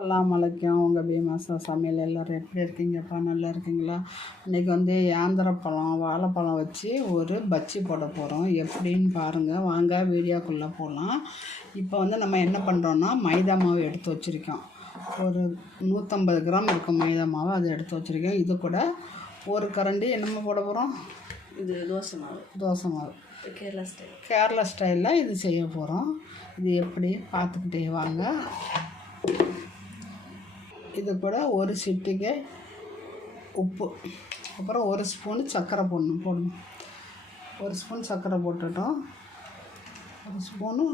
அஸ்ஸலாமு அலைக்கும் உங்கள் பீமாசா சமையல் எல்லோரும் எப்படி இருக்கீங்கப்பா? நல்லா இருக்கீங்களா? இன்றைக்கி வந்து ஆந்திரப்பழம் வாழைப்பழம் வச்சு ஒரு பஜ்ஜி போட போகிறோம் எப்படின்னு பாருங்கள் வாங்க வீடியோக்குள்ளே போகலாம் இப்போ வந்து நம்ம என்ன பண்ணுறோன்னா மைதா மாவு எடுத்து வச்சுருக்கோம். ஒரு நூற்றம்பது கிராம் இருக்கும் மைதா மாவு. அதை எடுத்து வச்சுருக்கோம் இது கூட ஒரு கரண்டி என்னமோ போட போகிறோம் இது தோசை மாவு. தோசை மாவு. கேரளா ஸ்டைல். கேரளா ஸ்டைலில் இது செய்ய போகிறோம் இது எப்படி பார்த்துக்கிட்டே வாங்க. இது கூட ஒரு சிட்டிகை உப்பு. அப்புறம் ஒரு ஸ்பூன் சர்க்கரை போடணும் போடணும். ஒரு ஸ்பூன் சர்க்கரை போட்டுட்டோம். ஒரு ஸ்பூனு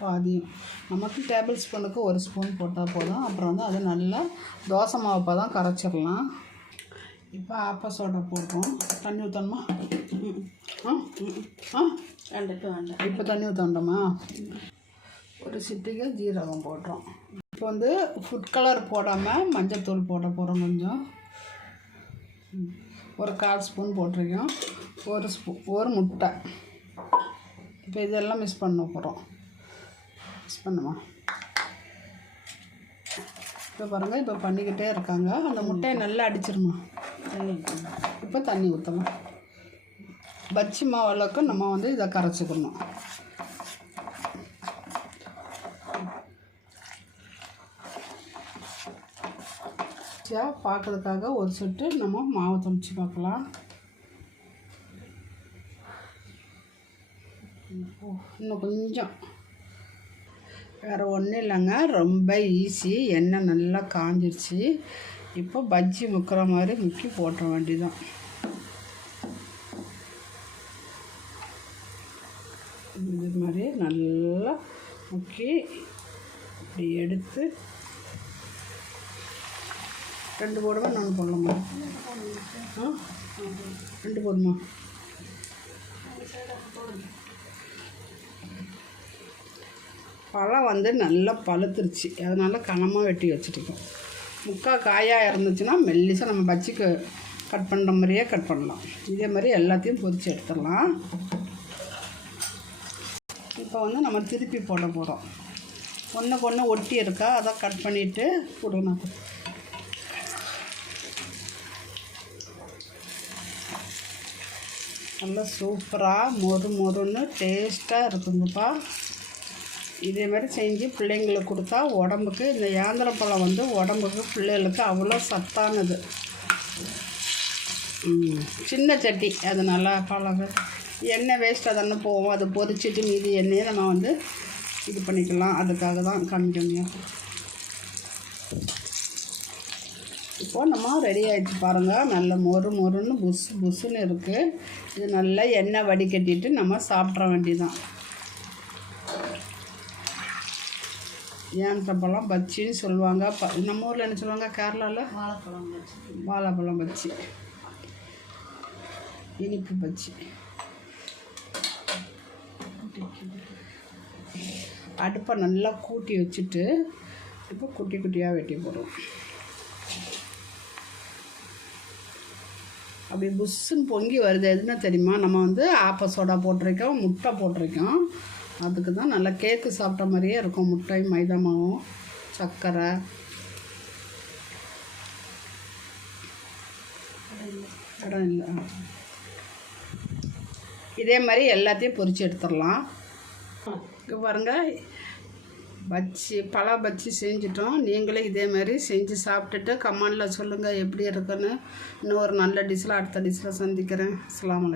பாதியும் நமக்கு டேபிள் ஸ்பூனுக்கு ஒரு ஸ்பூன் போட்டால் போதும். அப்புறம் வந்து அது நல்லா தோசை மாவு தான் கரைச்சிடலாம். இப்போ ஆப்ப சோடா போடுறோம் தண்ணி ஊற்றணுமா ஆ? ஆ? வேண்டாம் இப்போ வேண்டாம் இப்போ தண்ணி ஊற்றணுமா ஒரு சிட்டிகை ஜீரகம் போடுறோம் இப்போ வந்து ஃபுட் கலர் போடாமல் மஞ்சத்தூள் போட போகிறோம் கொஞ்சம். ஒரு கால் ஸ்பூன் போட்டிருக்கோம் ஒரு ஸ்பூ ஒரு முட்டை. இப்போ இதெல்லாம் மிஸ் பண்ண போகிறோம் மிஸ் பண்ணுமா? இப்போ பாருங்கள் இப்போ பண்ணிக்கிட்டே இருக்காங்க. அந்த முட்டையை நல்லா அடிச்சிருமா? இப்போ தண்ணி ஊற்றலாம் பஜ்ஜி மாவளவுக்கு நம்ம வந்து இதை கரைச்சிக்கணும். சரி பார்க்கறதுக்காக ஒரு சொட்டு நம்ம மாவு தொளிச்சு பார்க்கலாம். இன்னும் கொஞ்சம். வேறு ஒன்றும் இல்லைங்க. ரொம்ப ஈஸி எண்ணெய் நல்லா காஞ்சிருச்சு. இப்போ பஜ்ஜி முக்கிற மாதிரி முக்கி போட்டுற வேண்டியதான் இது மாதிரி நல்லா முக்கி இப்படி எடுத்து ரெண்டு போடுமா நான் போடலாமா? ஆ? ரெண்டு போடுமா பழம் வந்து நல்லா பழுத்துருச்சு. அதனால் கனமாக வெட்டி வச்சுருக்கோம் முக்கால் காயாக இருந்துச்சுன்னா மெல்லிசாக நம்ம பஜ்ஜிக்கு கட் பண்ணுற மாதிரியே கட் பண்ணலாம். இதே மாதிரி எல்லாத்தையும் பொறிச்சு எடுத்துடலாம். இப்போ வந்து நம்ம திருப்பி போட போகிறோம் ஒன்றுக்கு ஒன்று ஒட்டி இருக்கா அதை கட் பண்ணிவிட்டு போடணும். நல்லா சூப்பராக மொறு மொறுன்னு டேஸ்ட்டாக இருக்குங்கப்பா இதே மாதிரி செஞ்சு பிள்ளைங்களுக்கு கொடுத்தா உடம்புக்கு இந்த ஏந்திரப்பழம் வந்து உடம்புக்கு பிள்ளைகளுக்கு அவ்வளோ சத்தானது. சின்ன சட்டி அது நல்லா பழகு. எண்ணெய் வேஸ்ட்டாக தானே போவோம் அதை பொரிச்சிட்டு மீதி எண்ணெயை நம்ம வந்து இது பண்ணிக்கலாம். அதுக்காக தான் கம்மி இப்போது நம்ம ரெடி ஆகிடுச்சு பாருங்கள் நல்ல மொறு மொறுன்னு புஸ் புஸ்ஸுன்னு இருக்குது இது நல்லா எண்ணெய் வடிகட்டிட்டு நம்ம சாப்பிட்ற வேண்டியதான் ஏன்றப்பழம் பச்சின்னு சொல்லுவாங்க. ப நம்ம ஊரில் என்ன சொல்லுவாங்க? கேரளாவில் வாழைப்பழம் வச்சு வாழைப்பழம் பச்சி இனிப்பு பச்சி அடுப்பை நல்லா கூட்டி வச்சுட்டு இப்போ குட்டி குட்டியாக வெட்டி போடுறோம் அப்படி புஷ்ஷுன்னு பொங்கி வருது எதுனா தெரியுமா? நம்ம வந்து ஆப்ப சோடா போட்டிருக்கோம் முட்டை போட்டிருக்கோம். அதுக்கு தான் நல்லா கேக்கு சாப்பிட்ட மாதிரியே இருக்கும் முட்டை மைதா மாவும் சர்க்கரை. இடம் இல்லை. இதே மாதிரி எல்லாத்தையும் பொறிச்சு எடுத்துடலாம். பாருங்க பஜ்ஜி பழம் பஜ்ஜி செஞ்சிட்டோம். நீங்களே இதே மாதிரி செஞ்சு சாப்பிட்டுட்டு கமெண்டில் சொல்லுங்கள் எப்படி இருக்குன்னு. இன்னும் ஒரு நல்ல டிஷ்ஷில் அடுத்த டிஷ்ஷில் சந்திக்கிறேன். அஸ்ஸலாமு